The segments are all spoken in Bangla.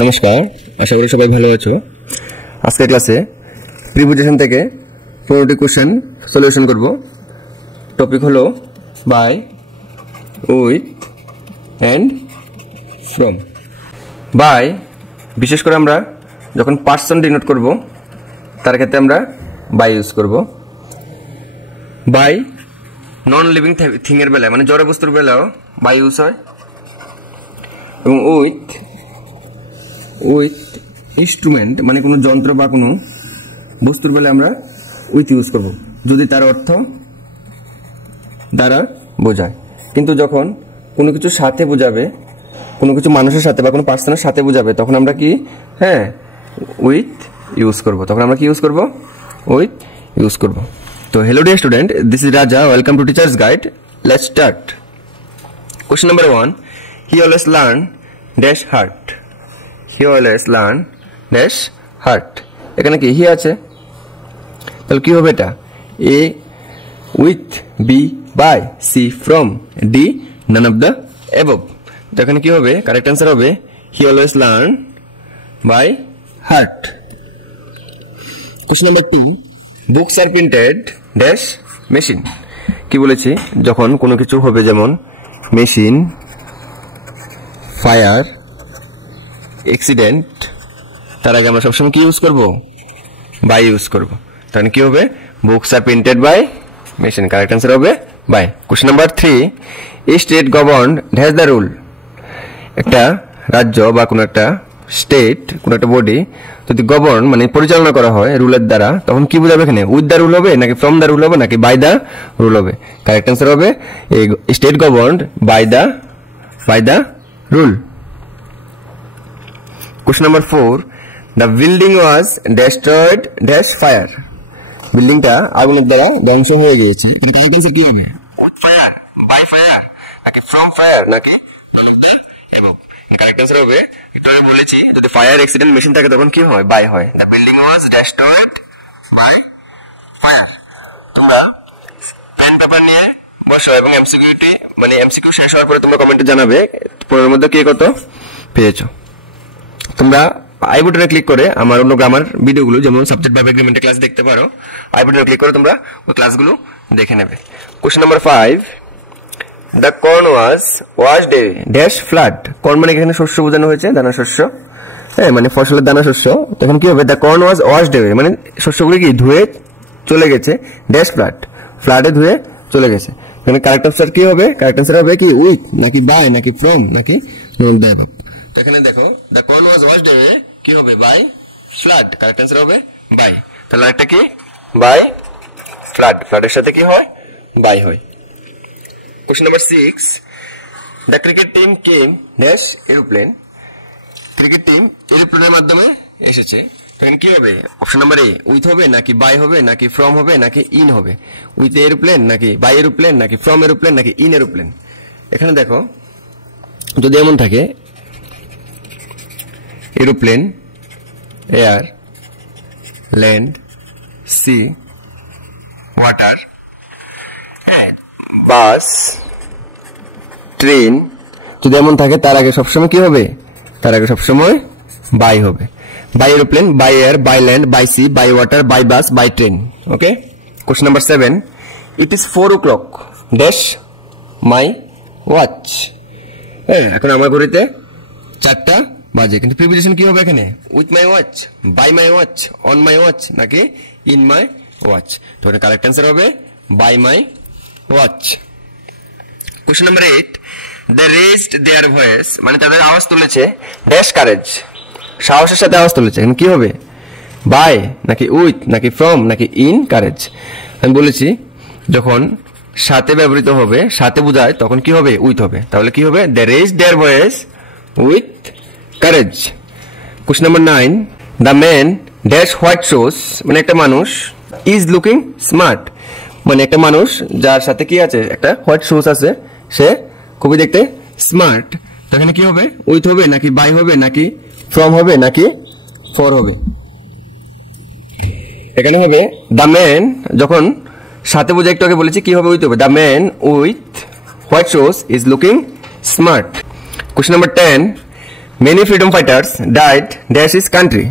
নমস্কার, আশা করি সবাই ভালো আছো। আজকের ক্লাসে প্রিপোজিশন থেকে 4টি কোশ্চেন সলিউশন করব। টপিক হলো by, with and from. By বিশেষ করে আমরা যখন পার্সন ডিনোট করব তার ক্ষেত্রে আমরা বাই ইউজ করব। বাই নন লিভিং থিং এর বেলায় মানে জড় বস্তুর বেলাও বাই ইউজ হয়। এবং উইথ ইনস্ট্রুমেন্ট মানে কোনো যন্ত্র বা কোনো বস্তুর বেলায় আমরা উইথ ইউজ করব যদি তার অর্থ দ্বারা বোঝায়। কিন্তু যখন কোনো কিছু সাথে বোঝাবে, কোনো কিছু মানুষের সাথে বা কোনো পার্সনের সাথে বোঝাবে, তখন আমরা কি উইথ ইউজ করব। তখন আমরা কি ইউজ করব? উইথ ইউজ করব। তো hello dear student, this is Raja, welcome to teachers guide. Let's start. Question number 1, he always learn dash heart. He always learn dash heart. এখানে কি হি আছে, তাহলে কি হবে এটা? A with, B by, C from, D none of the above. তো এখানে কি হবে? কারেক্ট অ্যান্সার হবে he always learn by heart. Question number 2, books are printed dash machine. কি বলেছি? যখন কোনো কিছু হবে, যেমন মেশিন, ফায়ার, অ্যাক্সিডেন্ট, তার আগে আমরা সবসময় কি ইউজ করব? বাই ইউজ করব। তাহলে কি হবে? Books are printed by machine. Correct answer হবে by. Question number 3, a state governed has the rule. একটা রাজ্য বা কোনো একটা স্টেট, কোনো একটা বডি যদি গভর্ন মানে পরিচালনা করা হয় রুলের দ্বারা, তখন কি বোঝাবে এখানে? উইথ দ্য রুল হবে, নাকি ফ্রম দ্য রুল হবে, নাকি বাই দ্য রুল হবে? কারেক্ট অ্যান্সার হবে state governed by the rule. Question number 4, the building was destroyed dash fire. বিল্ডিংটা আগুনের দ্বারা ধ্বংস হয়ে গিয়েছে। কারেক্ট অ্যানসার কি হবে? উইথ ফায়ার, বাই ফায়ার, নাকি ফ্রম ফায়ার, নাকি none of the above? Correct answer হবে, একটু আগে বলেছি যদি ফায়ার অ্যাক্সিডেন্ট মেশিন থাকে তখন কি হয়? বাই হয়। the building was destroyed by fire। তোমরা পেন পেপার নিয়ে বসো এবং এমসিকিউ শেষ হওয়ার পরে তোমরা কমেন্টে জানাবে পরের মধ্যে কে কত পেয়েছো। তোমরা আই বাটনে ক্লিক করে আমার অন্য গ্রামার ভিডিওগুলো, যেমন সাবজেক্ট ভার্ব এগ্রিমেন্টের ক্লাস দেখতে পারো। আই বাটনে ক্লিক করে তোমরা ওই ক্লাসগুলো দেখে নেবে। Question number 5, the corn was washed dash flood. Corn মানে এখানে শস্য বোঝানো হয়েছে, দানা শস্য, মানে ফসলের দানা শস্য। তখন কি হবে? দ্য কর্ন ওয়াজ ওয়াশড মানে শস্যগুলি কি ধুয়ে চলে গেছে, ড্যাশ ফ্লাড, ফ্লাডে ধুয়ে চলে গেছে। এখানে কারেক্ট আনসার কি হবে? কারেক্ট আনসার হবে কি উইথ, নাকি বাই, নাকি ফ্রম, নাকি নন অফ দ্য অ্যাবভ। এখানে দেখো দ্য কর্ন ওয়াজ ওয়াশড কি হবে? By flood. কারেক্ট অ্যান্সার হবে বাই। তাহলে একটা কি বাই ফ্লাড, ফ্লাডের সাথে কি হয়? বাই হয়। Question number 6, the cricket team came dash aeroplane. Cricket team এরোপ্লেনের মাধ্যমে এসেছে। এখানে কি হবে? অপশন নাম্বার এ উইথ হবে, নাকি বাই হবে, নাকি ফ্রম হবে, নাকি ইন হবে? উইথ এরোপ্লেন, নাকি বাই এরোপ্লেন, নাকি ফ্রম এরোপ্লেন, নাকি ইন এরোপ্লেন? এখানে দেখো যদি এমন থাকে aeroplane, air, land, sea, water, bus, train, যদি এমন থাকে তার আগে সবসময় কি হবে? তার আগে সবসময় বাই হবে। By aeroplane, by air, by land, by sea, by water, by bus, by train. Okay. Question number 7, it is 4 o'clock dash my watch. এখন আমার ঘড়িতে 4টা বাজে। কিন্তু প্রিপোজিশন কি হবে এখানে? With my watch, by my watch, on my watch, নাকি ইন মাই ওয়াচ? তো কারেক্ট অ্যান্সার হবে by my watch. Question number 8, they raised their voice মানে তাদের আওয়াজ তুলেছে ড্যাশ কারেজ, সাহসের সাথে আওয়াজ তুলেছে। এখন কি হবে? বাই, নাকি উইথ, নাকি ফ্রম, নাকি ইন কারেজ? আমি বলেছি যখন সাথে ব্যবহৃত হবে, সাথে বোঝায়, তখন কি হবে? উইথ হবে। তাহলে কি হবে? They raised their voice with courage. Question number 9, the man dash white shoes মানে একটা মানুষ ইজ লুকিং স্মার্ট মানে একটা মানুষ যার সাথে কি আছে? একটা হোয়াইট শোজ আছে, সে খুবই দেখতে স্মার্ট। এখানে কি হবে? উইথ হবে, নাকি বাই হবে, নাকি ফ্রম হবে, নাকি ফর হবে? এখানে হবে দ্য ম্যান, যখন সাথে বোঝা একটু আগে বলেছি কি হবে? উইথ হবে। The man with white shows is looking smart. Question number 10, many freedom fighters died dash is country.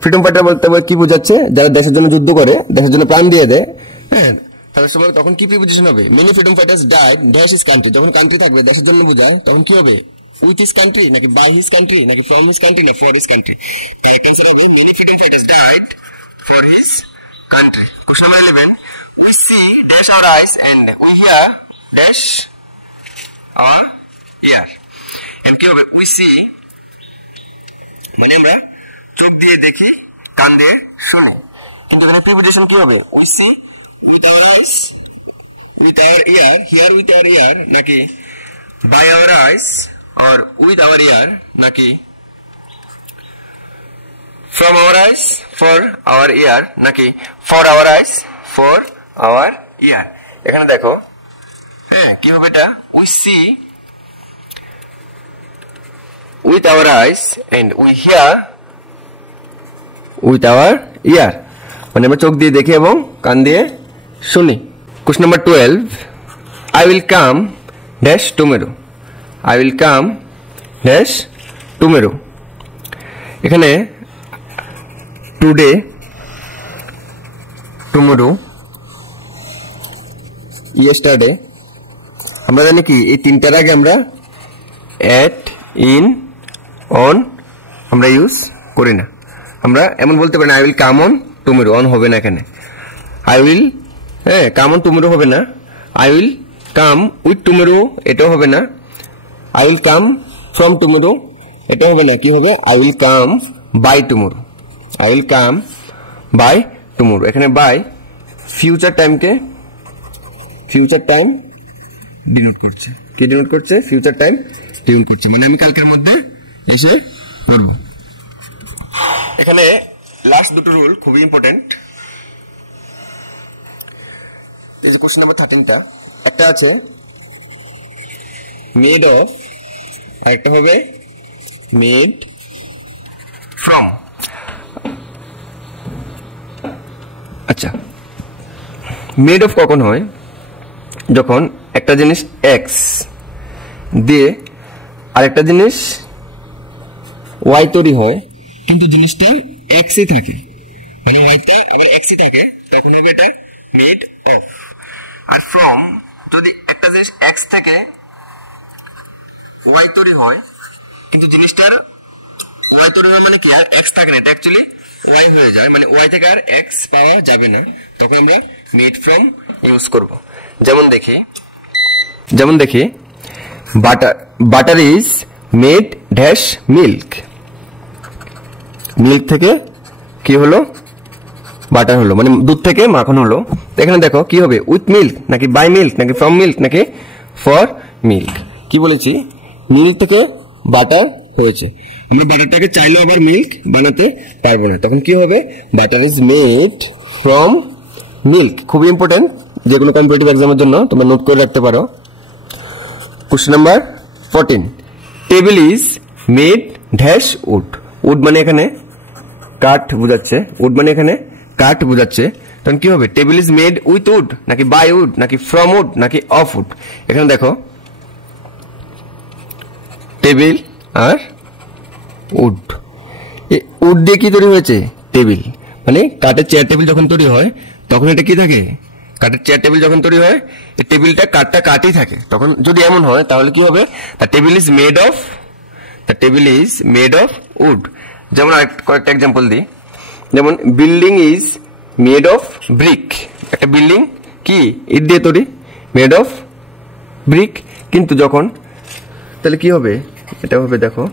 Freedom fighter বলতে কি বোঝাচ্ছে? যারা দেশের জন্য যুদ্ধ করে, দেশের জন্য প্রাণ দিয়ে দেয়, হ্যাঁ, তাদের সময় তখন কি প্রিপোজিশন হবে? Many freedom fighters died dash is country. যখন কান্ট্রি থাকবে দেশের জন্য বোঝায়, তখন কি হবে? উইথ হিজ কান্ট্রি নাকি বাই হিজ কান্ট্রি নাকি ফ্রম হিজ কান্ট্রি না for his country? Correct answer হবে many freedom fighters died for his country. Question number 11, we see dash our eyes and we hear dash our ear। এর কি হবে? we see মানে আমরা চোখ দিয়ে দেখি, কান দিয়ে শুনি, কিন্তু এখানে প্রিপোজিশন কি হবে? we see with our eyes, with our ear, hear with our ear নাকি by our eyes or with our ear নাকি from our eyes for our ear নাকি for our eyes for our ear। এখানে দেখো, হ্যাঁ, কি হবে এটা? we see with our eyes and we hear with our ear, মানে আমরা চোখ দিয়ে দেখি এবং কান দিয়ে শুনি। Question number 12, I will come dash tomorrow, I will come dash tomorrow। এখানে টুডে, টুমরো, ইয়েস্টারডে, আমরা জানি কি এই তিনটার আগে আমরা এট, ইন, অন আমরা ইউজ করি না। আমরা এমন বলতে পারি না I will come on tomorrow, on হবে না এখানে। আই উইল, হ্যাঁ, কাম অন টুমরো হবে না। I will come with tomorrow, এটাও হবে না। I will come from tomorrow, এটাও হবে না। কি হবে? I will come by tomorrow, I will come by tomorrow. এখানে বাই ফিউচার টাইমকে, ফিউচার টাইম ডিনোট করছে। কি ডিনোট করছে? ফিউচার টাইম ডিনোট করছে, মানে আমি কালকের মধ্যে এসে পড়বো। এখানে লাস্ট দুটো রুল খুবই ইম্পর্টেন্ট। এই যে কোশ্চেন নাম্বার 13টা, একটা আছে মেড অফ আর একটা হবে মেড ফ্রম। আচ্ছা, মেড অফ কখন হয়? যখন একটা জিনিস এক্স দিয়ে আরেকটা জিনিস ওয়াই তৈরি হয়, কিন্তু জিনিসটা এক্সই থাকে, মানে ওয়াইটা আবার এক্সই থাকে, তখন হবে এটা মেড অফ। আর ফ্রম, যদি একটা জিনিস এক্স থেকে ওয়াই তৈরি হয়, কিন্তু জিনিসটার ওয়াই তৈরি হয় মানে কি আর এক্স থাকে না, এটা অ্যাকচুয়ালি ওয়াই হয়ে যায়, মানে ওয়াই থেকে আর এক্স পাওয়া যাবে না, তখন আমরা মেড ফ্রম ইউজ করব। যেমন দেখি butter is made dash milk. Milk থেকে কি হলো? বাটার হলো, মানে দুধ থেকে মাখন হলো। এখানে দেখো কি হবে? উইথ মিল্ক নাকি বাই মিল্ক নাকি ফ্রম মিল্ক নাকি ফর মিল্ক? কি বলেছি? মিল্ক থেকে বাটার হয়েছে। আমরা বাটারটাকে চাইলেও আবার মিল্ক বানাতে পারবো না, তখন কি হবে? Butter is made from milk. খুবই ইম্পর্টেন্ট, যে কোনো কম্পিটিটিভ এক্সামের জন্য তোমরা নোট করে রাখতে পারো। Question number 14, table is made dash wood. Wood মানে এখানে কাঠ বোঝাচ্ছে, উড মানে এখানে কাঠ বোঝাচ্ছে, তখন কি হবে? Table is made with wood নাকি বাই উড নাকি ফ্রম উড নাকি অফ উড? এখানে দেখো টেবিল আর উড, উড দিয়ে কি তৈরি হয়েছে? টেবিল। মানে কাঠের চেয়ার টেবিল যখন তৈরি হয় তখন এটা কি থাকে? কাঠের চেয়ার টেবিল যখন তৈরি হয় এই টেবিলটা কাঠটা কাঠই থাকে। তখন যদি এমন হয় তাহলে কি হবে? The table is made of wood. যেমন কয়েকটা এক্সাম্পল দিই, যেমন building is made of brick. একটা বিল্ডিং কি ইট দিয়ে তৈরি, মেড অফ ব্রিক। কিন্তু যখন, তাহলে কি হবে? এটা হবে, দেখো,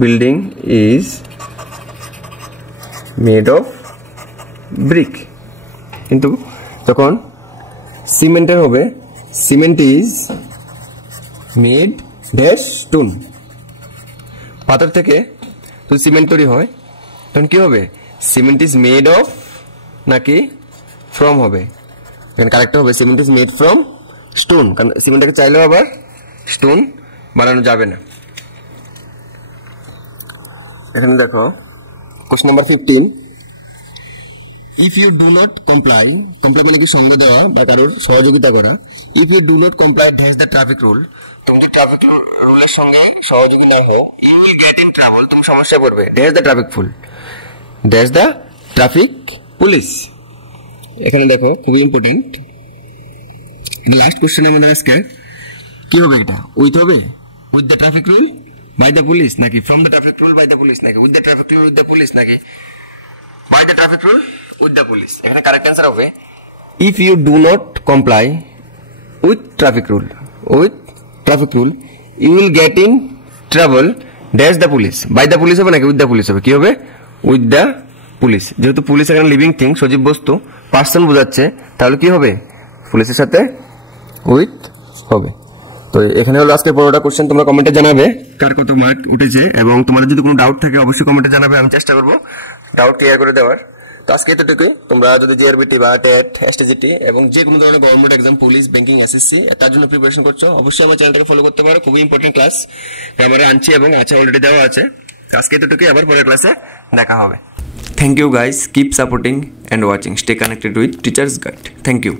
building is made of brick. কিন্তু যখন সিমেন্টের হবে, cement is made dash stone. পাথর থেকে যদি সিমেন্ট তৈরি হয় তখন কি হবে? সিমেন্ট ইজ মেড অফ নাকি ফ্রম হবে? এখানে কারেক্ট হবে cement is made from stone, কারণ সিমেন্টটাকে চাইলেও আবার স্টোন বানানো যাবে না। এখানে দেখো question number 15, if you do not comply, comply মানে কি সঙ্গ দেওয়া বা কারোর সহযোগিতা করা। If you do not comply dash the traffic rule, তুমি যদি ট্রাফিক রুলের সঙ্গে সহযোগী না হও, you will get in trouble, তুমি সমস্যায় পড়বে। That's the traffic full, that's the traffic police. এখানে দেখো খুবই ইম্পর্টেন্ট, লাস্ট কোশ্চেন আমাদের আজকে কি হবে, এটা উইথ হবে with the traffic rule by the police, নাকি from the traffic rule by the police, নাকি with the traffic rule with the police, নাকি by the traffic rule with the police. এখানে কারেক্ট অ্যান্সার হবে if you do not comply with traffic rule, you will get in trouble, dash the police, by the police হবে নাকি উইথ দ্য পুলিশ হবে, কি হবে উইথ দ্য পুলিশ। যেহেতু পুলিশ এখানে লিভিং থিং, সজীব বস্তু, পার্সন বোঝাচ্ছে, তাহলে কি হবে পুলিশের সাথে উইথ হবে। তো এখানে হলো আজকে 15টা কোশ্চেন, তোমরা কমেন্টে জানাবে কার কত মার্ক উঠেছে, এবং তোমাদের যদি কোনো ডাউট থাকে অবশ্যই কমেন্টে জানাবে, আমি চেষ্টা করবো ডাউট ক্লিয়ার করে দেওয়ার। তো আজকে এতটুকুই। তোমরা যদি জিআরবিটি বা টেট, এসটিজিটি এবং যে কোনো ধরনের government exam, police, banking, SSC তার জন্য প্রিপারেশন করছো, অবশ্যই আমার চ্যানেলটাকে ফলো করতে পারো। খুবই ইম্পর্টেন্ট ক্লাস গ্রামারে আনছি এবং আছে অলরেডি দেওয়া আছে। আজকে এতটুকুই, আবার পরের ক্লাসে দেখা হবে। Thank you guys, keep supporting and watching. Stay connected with Teachers Guide. Thank you.